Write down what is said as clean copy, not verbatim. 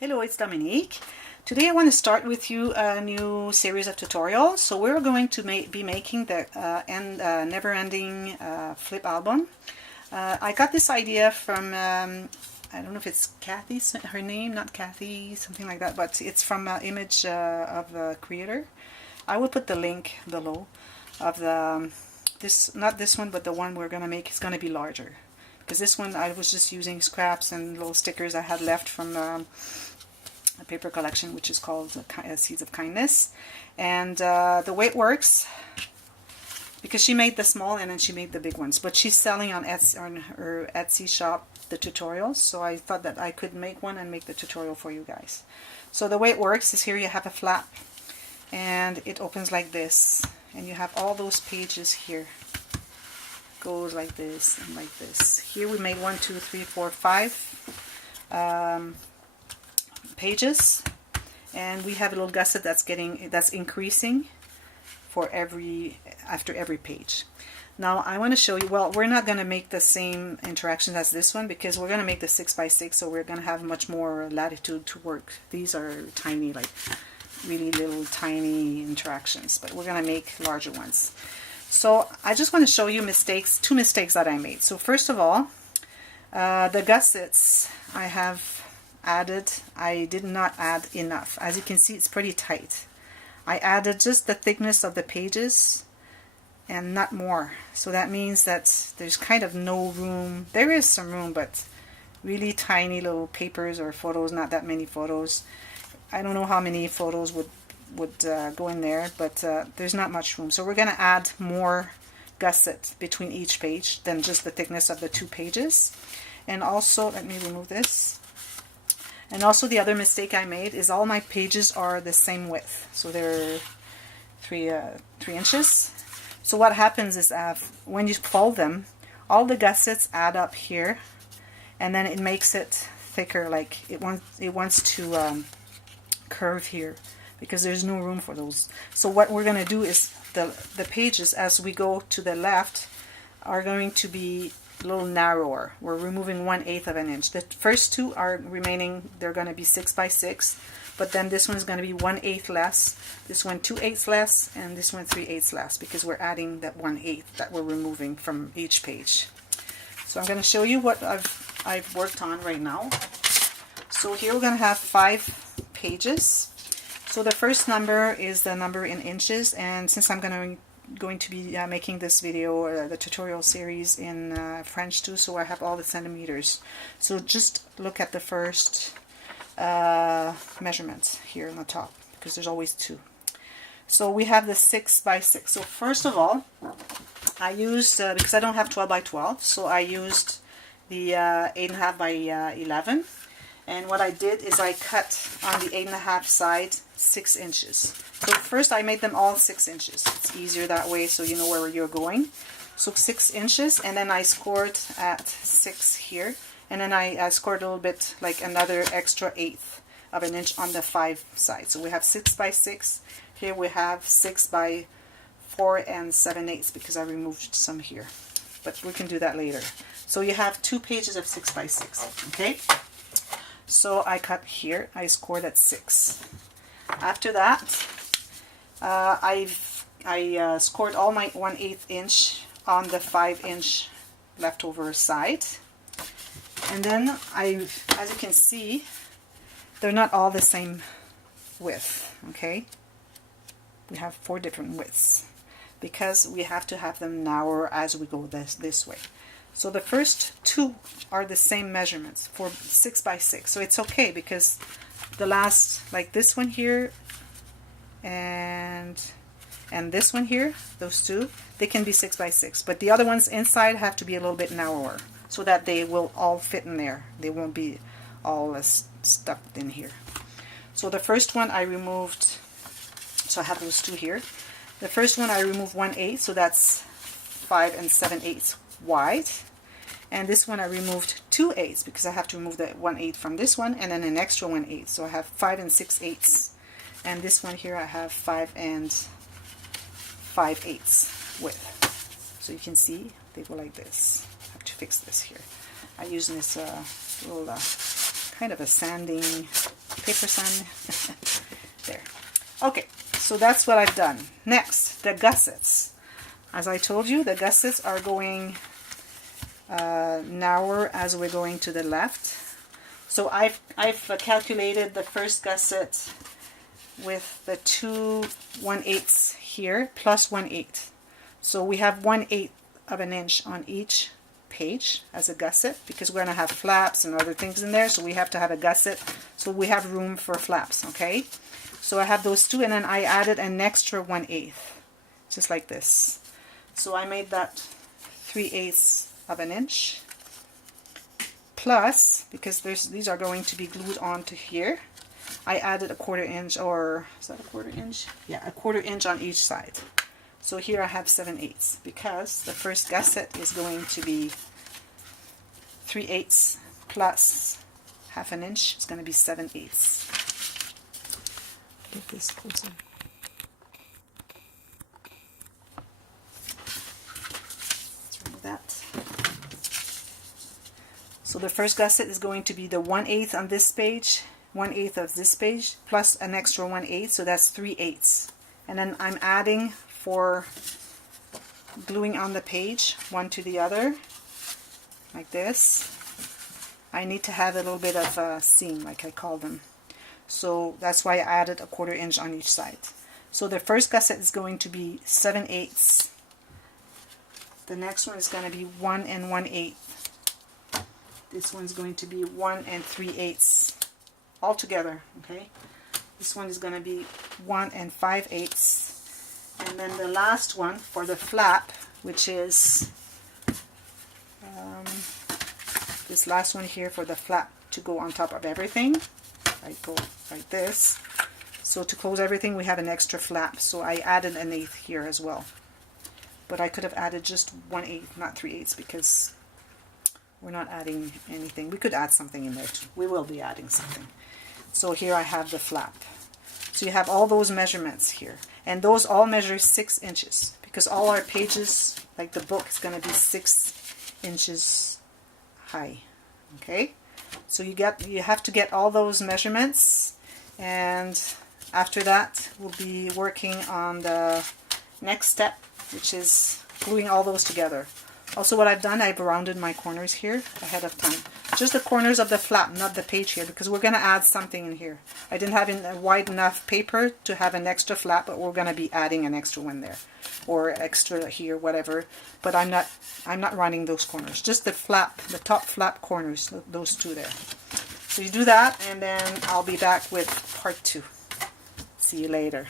Hello, it's Dominique. Today I want to start with you a new series of tutorials. So we're going to be making the Neverending flip album. I got this idea from, I don't know if it's Kathy, her name, not Kathy, something like that, but it's from an image of a creator. I will put the link below of the, not this one, but the one we're going to make is going to be larger. Because this one I was just using scraps and little stickers I had left from a paper collection which is called Seeds of Kindness. And the way it works, because she made the small and then she made the big ones, but she's selling on her Etsy shop the tutorials, so I thought that I could make one and make the tutorial for you guys. So the way it works is here you have a flap and it opens like this, and you have all those pages here. Goes like this and like this. Here we made 1, 2, 3, 4, 5 pages, and we have a little gusset that's increasing for after every page. Now I want to show you, well, we're not going to make the same interactions as this one because we're going to make the 6x6, so we're going to have much more latitude to work. These are tiny, like really little tiny interactions, but we're going to make larger ones. So I just want to show you two mistakes that I made. So first of all, the gussets I have added, I did not add enough. As you can see, it's pretty tight. I added just the thickness of the pages and not more. So that means that there's kind of no room. There is some room, but really tiny little papers or photos, not that many photos. I don't know how many photos would go in there, but there's not much room. So we're going to add more gusset between each page than just the thickness of the two pages. And also, let me remove this. And also the other mistake I made is all my pages are the same width. So they're 3 inches. So what happens is when you fold them, all the gussets add up here, and then it makes it thicker, like it wants to curve here, because there's no room for those. So what we're going to do is the pages as we go to the left are going to be a little narrower. We're removing 1/8 of an inch. The first two are remaining, they're going to be 6x6, but then this one's going to be 1/8 less, this one 2/8 less, and this one 3/8 less, because we're adding that 1/8 that we're removing from each page. So I'm going to show you what I've worked on right now. So here we're going to have 5 pages. So the first number is the number in inches, and since I'm going to be making this video, the tutorial series in French too, so I have all the centimeters. So just look at the first measurements here on the top, because there's always 2. So we have the 6x6. So first of all, I used, because I don't have 12x12, so I used the 8.5 by 11. And what I did is I cut on the 8.5 side 6 inches. So first I made them all 6 inches. It's easier that way, so you know where you're going. So 6 inches, and then I scored at 6 here. And then I scored a little bit, like another extra 1/8 of an inch on the 5 sides. So we have 6x6. Here we have 6x4 and 7/8, because I removed some here. But we can do that later. So you have 2 pages of 6x6, okay? So I cut here, I scored at 6. After that, I scored all my 1/8 inch on the 5-inch leftover side. And then as you can see, they're not all the same width, okay? We have 4 different widths, because we have to have them narrower as we go this way. So the first 2 are the same measurements for 6x6. So it's okay, because the last, like this one here and this one here, those 2, they can be 6x6. But the other ones inside have to be a little bit narrower, so that they will all fit in there. They won't be all stuffed in here. So the first one I removed, so I have those 2 here. The first one I removed 1/8, so that's 5 7/8 wide. And this one I removed 2/8, because I have to remove the 1/8 from this one, and then an extra 1/8. So I have 5 6/8. And this one here I have 5 5/8 width. So you can see they go like this. I have to fix this here. I use this little kind of a sanding paper sun. There. Okay, so that's what I've done. Next, the gussets. As I told you, the gussets are going narrower as we're going to the left. So I've calculated the first gusset with the 2 1/8 here plus 1/8. So we have 1/8 of an inch on each page as a gusset, because we're going to have flaps and other things in there, so we have to have a gusset so we have room for flaps. Okay, so I have those two, and then I added an extra 1/8, just like this. So I made that 3/8 of an inch, plus, because these are going to be glued onto here, I added a 1/4 inch, or is that a 1/4 inch? Yeah, a 1/4 inch on each side. So here I have 7/8, because the first gusset is going to be 3/8 plus 1/2 an inch. It's going to be 7/8. Get this closer. Let's remove that. So the first gusset is going to be the 1/8 on this page, 1/8 of this page, plus an extra 1/8, so that's 3/8. And then I'm adding, for gluing on the page one to the other like this, I need to have a little bit of a seam, like I call them. So that's why I added a 1/4 inch on each side. So the first gusset is going to be 7/8. The next one is going to be 1 1/8. This one's going to be 1 3/8 all together. Okay, this one is going to be 1 5/8. And then the last one for the flap, which is this last one here for the flap to go on top of everything. I go like this. So to close everything, we have an extra flap. So I added an 1/8 here as well. But I could have added just 1/8, not 3/8, because we're not adding anything. We could add something in there too. We will be adding something. So here I have the flap. So you have all those measurements here. And those all measure 6 inches, because all our pages, like the book, is going to be 6 inches high. Okay, so you have to get all those measurements, and after that we'll be working on the next step, which is gluing all those together. Also, what I've done, I've rounded my corners here ahead of time. Just the corners of the flap, not the page here, because we're going to add something in here. I didn't have a wide enough paper to have an extra flap, but we're going to be adding an extra one there, or extra here, whatever. But I'm not running those corners. Just the flap, the top flap corners, those two there. So you do that, and then I'll be back with part 2. See you later.